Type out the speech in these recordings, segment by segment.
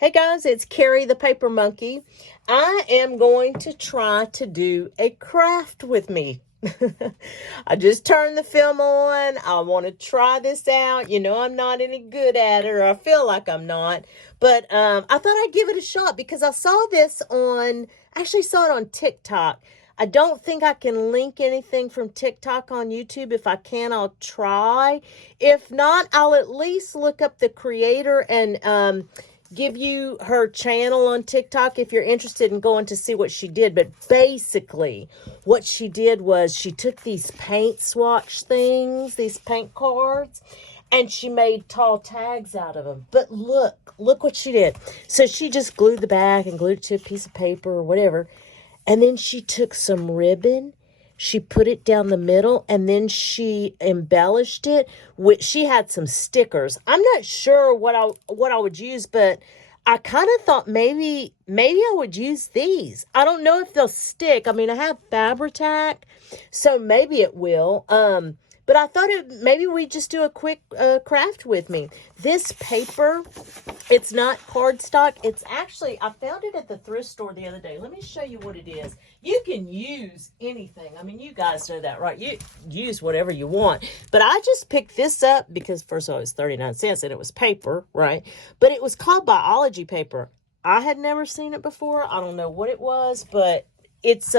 Hey guys, it's Carrie the Paper Monkey. I am going to try to do a craft with me. I just turned the film on. I want to try this out. You know, I'm not any good at it, or I feel like I'm not. But I thought I'd give it a shot because I saw this actually saw it on TikTok. I don't think I can link anything from TikTok on YouTube. If I can, I'll try. If not, I'll at least look up the creator and give you her channel on TikTok if you're interested in going to see what she did. But basically, what she did was she took these paint swatch things, these paint cards, and she made tall tags out of them. But look what she did. So she just glued the back and glued it to a piece of paper or whatever. And then she took some ribbon, she put it down the middle, and then she embellished it with, she had some stickers. I'm not sure what I would use, but I kind of thought maybe I would use these. I don't know if they'll stick. I mean, I have Fabri-Tac, so maybe it will. But I thought maybe we just do a quick craft with me. This paper, it's not cardstock. It's actually, I found it at the thrift store the other day. Let me show you what it is. You can use anything. I mean, you guys know that, right? You use whatever you want. But I just picked this up because, first of all, it was 39 cents and it was paper, right? But it was called biology paper. I had never seen it before. I don't know what it was, but it's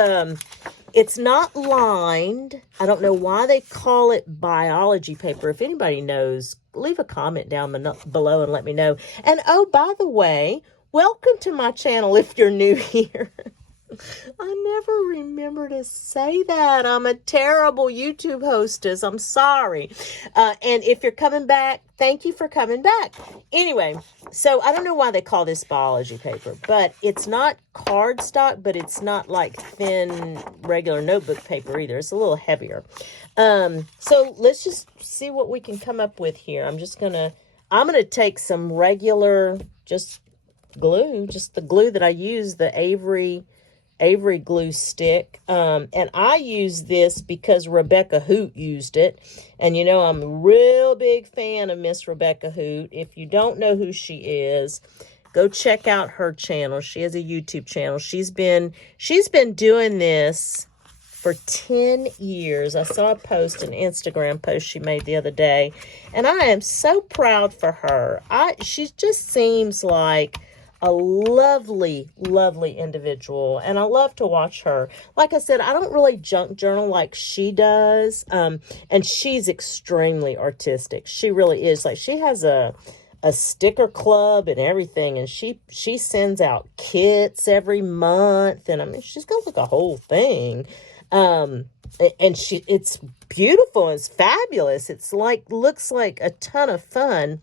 not lined. I don't know why they call it biology paper. If anybody knows, leave a comment down below and let me know. And oh, by the way, welcome to my channel if you're new here. I never remember to say that. I'm a terrible YouTube hostess. I'm sorry. And if you're coming back, thank you for coming back. Anyway, so I don't know why they call this biology paper, but it's not cardstock, but it's not like thin regular notebook paper either. It's a little heavier. So let's just see what we can come up with here. I'm gonna take some regular just glue, just the glue that I use, the Avery glue stick. And I use this because Rebecca Hoot used it. And you know, I'm a real big fan of Miss Rebecca Hoot. If you don't know who she is, go check out her channel. She has a YouTube channel. She's been doing this for 10 years. I saw a post, an Instagram post she made the other day, and I am so proud for her. She just seems like a lovely, lovely individual, and I love to watch her. Like I said, I don't really junk journal like she does, and she's extremely artistic. She really is. Like, she has a sticker club and everything, and she sends out kits every month, and I mean, she's got like a whole thing. And it's beautiful, it's fabulous. It's like, looks like a ton of fun.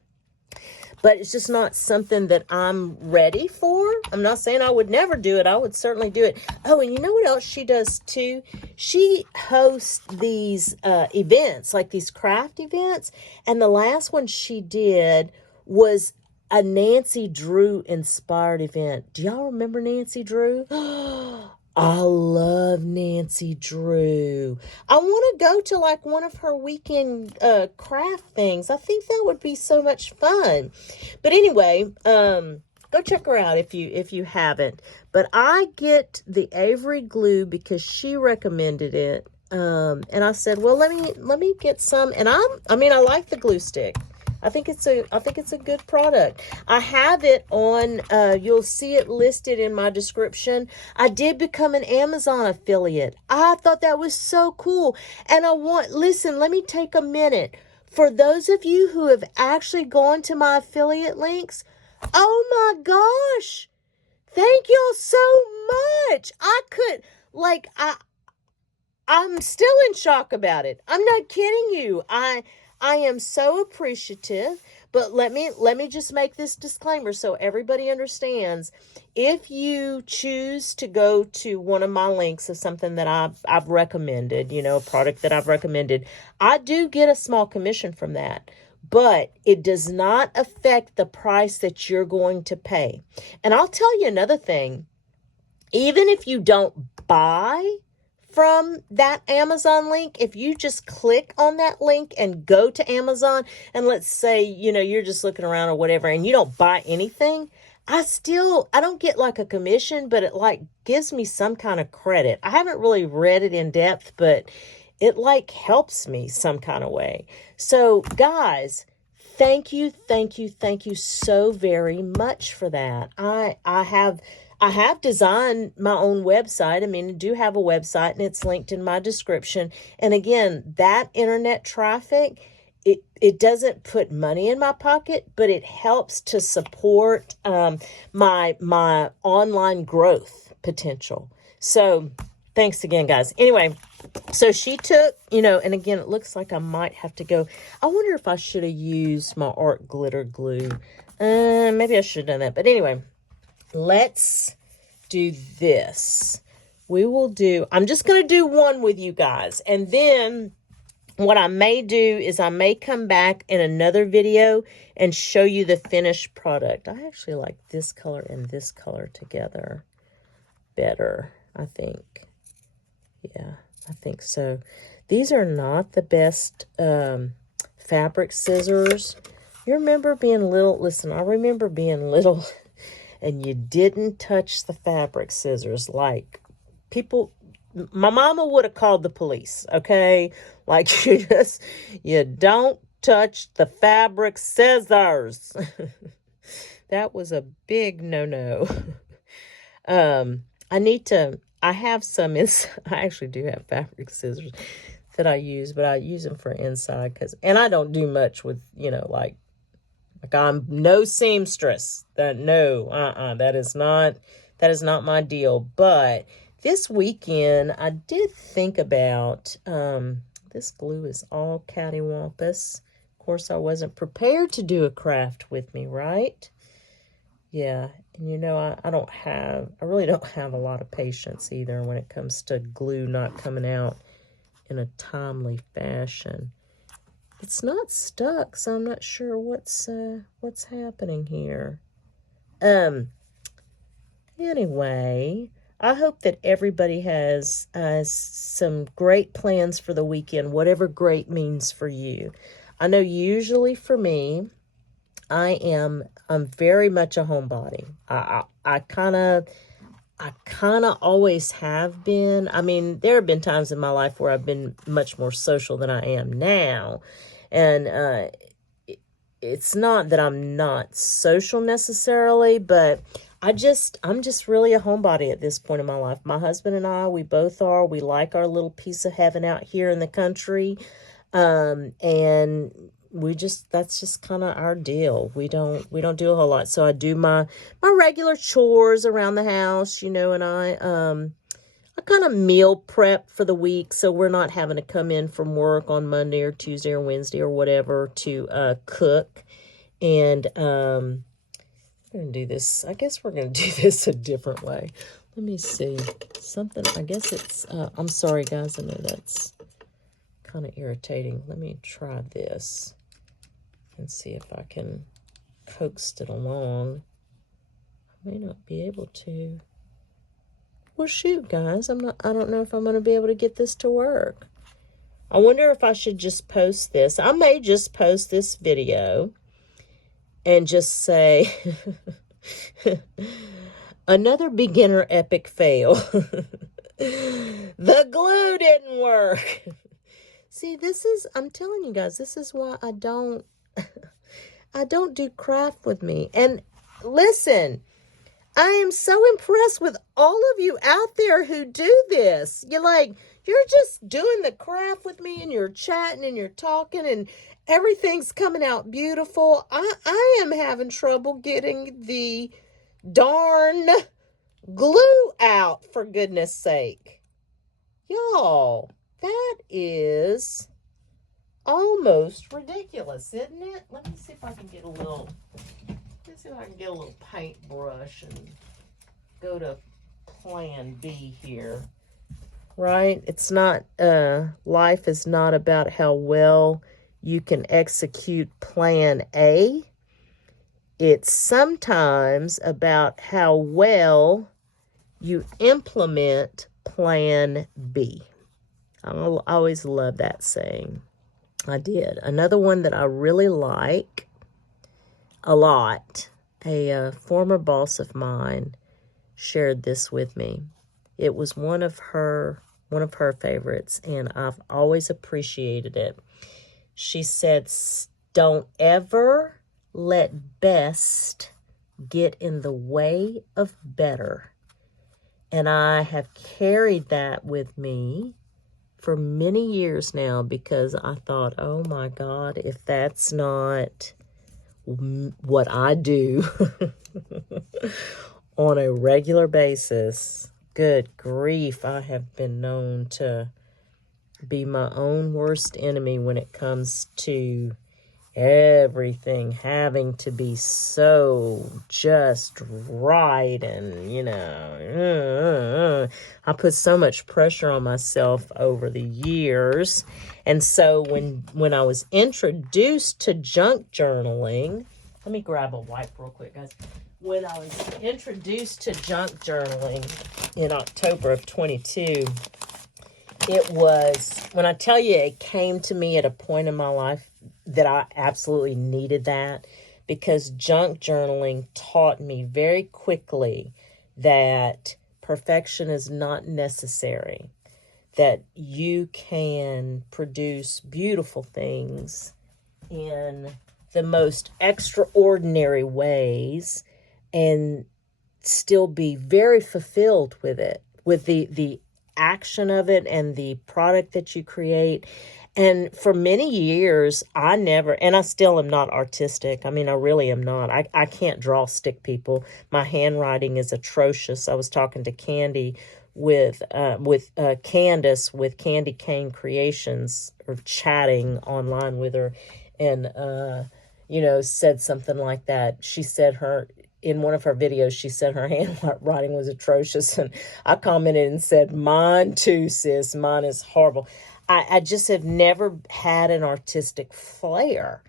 But it's just not something that I'm ready for. I'm not saying I would never do it. I would certainly do it. Oh, and you know what else she does too? She hosts these events, like these craft events. And the last one she did was a Nancy Drew inspired event. Do y'all remember Nancy Drew? I love Nancy Drew. I want to go to like one of her weekend craft things. I think that would be so much fun. But anyway, go check her out if you haven't. But I get the Avery glue because she recommended it. And I said, well, let me get some. And I like the glue stick. I think it's a good product. I have it on, you'll see it listed in my description. I did become an Amazon affiliate. I thought that was so cool. And listen, let me take a minute. For those of you who have actually gone to my affiliate links, oh my gosh, thank y'all so much. I'm still in shock about it. I'm not kidding you. I am so appreciative, but let me just make this disclaimer so everybody understands. If you choose to go to one of my links of something that I've recommended, you know, a product that I've recommended, I do get a small commission from that, but it does not affect the price that you're going to pay. And I'll tell you another thing. Even if you don't buy from that Amazon link, if you just click on that link and go to Amazon, and let's say, you know, you're just looking around or whatever, and you don't buy anything, I don't get like a commission, but it like gives me some kind of credit. I haven't really read it in depth, but it like helps me some kind of way. So guys, thank you, thank you, thank you so very much for that. I have designed my own website. I mean, I do have a website and it's linked in my description. And again, that internet traffic, it doesn't put money in my pocket, but it helps to support my online growth potential. So thanks again, guys. Anyway, so she took, and again, it looks like I might have to go. I wonder if I should have used my art glitter glue. Maybe I should have done that. But anyway, let's do this. I'm just going to do one with you guys. And then what I may do is I may come back in another video and show you the finished product. I actually like this color and this color together better, I think. Yeah, I think so. These are not the best fabric scissors. You remember being little? Listen, I remember being little and you didn't touch the fabric scissors. Like my mama would have called the police, okay? Like you don't touch the fabric scissors. That was a big no-no. I have some, I actually do have fabric scissors that I use, but I use them for inside and I don't do much with, like I'm no seamstress. That is not my deal. But this weekend, I did think about, this glue is all cattywampus. Of course, I wasn't prepared to do a craft with me, right? Yeah, and I really don't have a lot of patience either when it comes to glue not coming out in a timely fashion. It's not stuck, so I'm not sure what's happening here. Anyway, I hope that everybody has some great plans for the weekend, whatever great means for you. I know usually for me, I'm very much a homebody. I kind of always have been. I mean, there have been times in my life where I've been much more social than I am now. And it's not that I'm not social necessarily, but I'm just really a homebody at this point in my life. My husband and I, we both are. We like our little piece of heaven out here in the country. And that's just kind of our deal. We don't do a whole lot. So I do my regular chores around the house, and I kind of meal prep for the week, so we're not having to come in from work on Monday or Tuesday or Wednesday or whatever to cook. And we're going to do this. I guess we're going to do this a different way. Let me see. Something, I guess it's, I'm sorry, guys. I know that's kind of irritating. Let me try this and see if I can coax it along. I may not be able to. Well, shoot, guys, I don't know if I'm going to be able to get this to work. I wonder if I should just post this. I may just post this video and just say, another beginner epic fail. The glue didn't work. See, I'm telling you guys, this is why I don't do craft with me. And listen, I am so impressed with all of you out there who do this. You're just doing the craft with me and you're chatting and you're talking and everything's coming out beautiful. I am having trouble getting the darn glue out, for goodness sake. Y'all, that is almost ridiculous, isn't it? Let me see if I can get a little paintbrush and go to plan B here. Right? It's not, life is not about how well you can execute plan A. It's sometimes about how well you implement plan B. I always love that saying. I did. Another one that I really like a lot, A former boss of mine shared this with me. It was one of her favorites, and I've always appreciated it. She said, "Don't ever let best get in the way of better." And I have carried that with me for many years now, because I thought, oh my God, if that's not what I do on a regular basis, good grief, I have been known to be my own worst enemy when it comes to everything having to be so just right. And I put so much pressure on myself over the years. And so when I was introduced to junk journaling, let me grab a wipe real quick, guys. When I was introduced to junk journaling in October of 22, it was, when I tell you, it came to me at a point in my life that I absolutely needed that, because junk journaling taught me very quickly that perfection is not necessary, that you can produce beautiful things in the most extraordinary ways and still be very fulfilled with it, with the action of it and the product that you create. And for many years, I never, and I still am not artistic. I mean, I really am not. I can't draw stick people. My handwriting is atrocious. I was talking to Candy with Candace with Candy Cane Creations, or chatting online with her, and said something like that. She said in one of her videos, she said her handwriting was atrocious. And I commented and said, mine too, sis. Mine is horrible. I just have never had an artistic flair,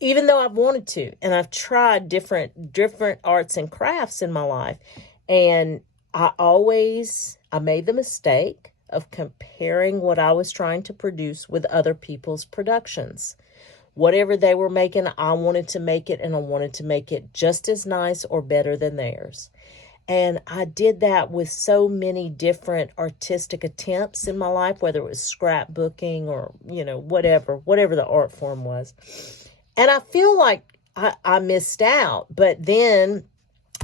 even though I've wanted to. And I've tried different arts and crafts in my life. And I made the mistake of comparing what I was trying to produce with other people's productions. Whatever they were making, I wanted to make it, and I wanted to make it just as nice or better than theirs. And I did that with so many different artistic attempts in my life, whether it was scrapbooking or, whatever the art form was. And I feel like I missed out. But then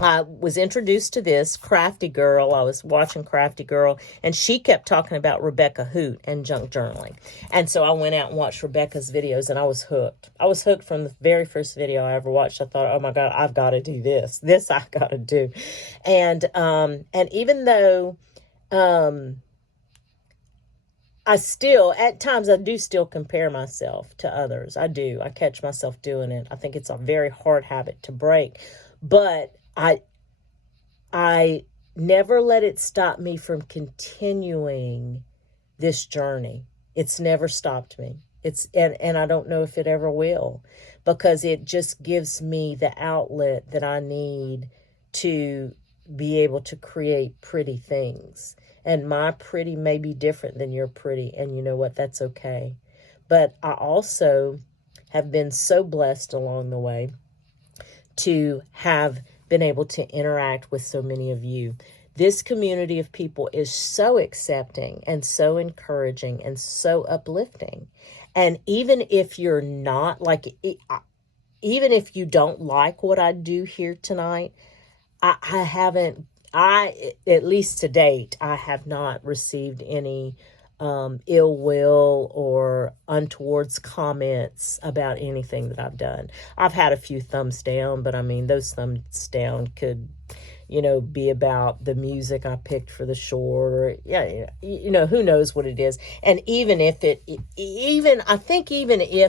I was introduced to this Crafty Girl. I was watching Crafty Girl, and she kept talking about Rebecca Hoot and junk journaling. And so I went out and watched Rebecca's videos, and I was hooked. I was hooked from the very first video I ever watched. I thought, oh my God, I've got to do this. This I got to do. And even though I still, at times, I do still compare myself to others. I do. I catch myself doing it. I think it's a very hard habit to break. But I never let it stop me from continuing this journey. It's never stopped me. And I don't know if it ever will, because it just gives me the outlet that I need to be able to create pretty things. And my pretty may be different than your pretty, and you know what? That's okay. But I also have been so blessed along the way to have been able to interact with so many of you. This community of people is so accepting and so encouraging and so uplifting. And even if you're not even if you don't like what I do here tonight, at least to date, I have not received any ill will or untowards comments about anything that I've done. I've had a few thumbs down, but I mean, those thumbs down could, be about the music I picked for the short, or who knows what it is. And even if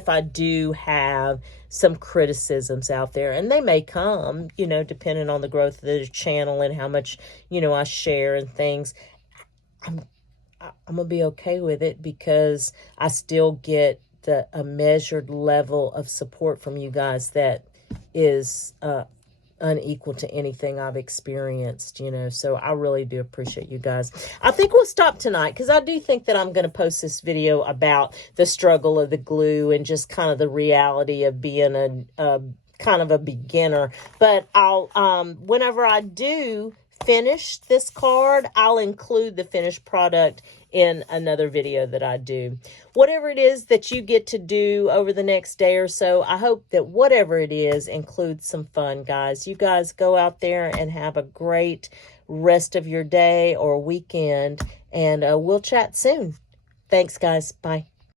I do have some criticisms out there, and they may come, depending on the growth of the channel and how much, I share and things, I'm going to be okay with it, because I still get a measured level of support from you guys that is unequal to anything I've experienced, so I really do appreciate you guys. I think we'll stop tonight, because I do think that I'm going to post this video about the struggle of the glue and just kind of the reality of being a kind of a beginner. But I'll, whenever I do finish this card, I'll include the finished product in another video that I do. Whatever it is that you get to do over the next day or so, I hope that whatever it is includes some fun, guys. You guys go out there and have a great rest of your day or weekend, and we'll chat soon. Thanks, guys. Bye.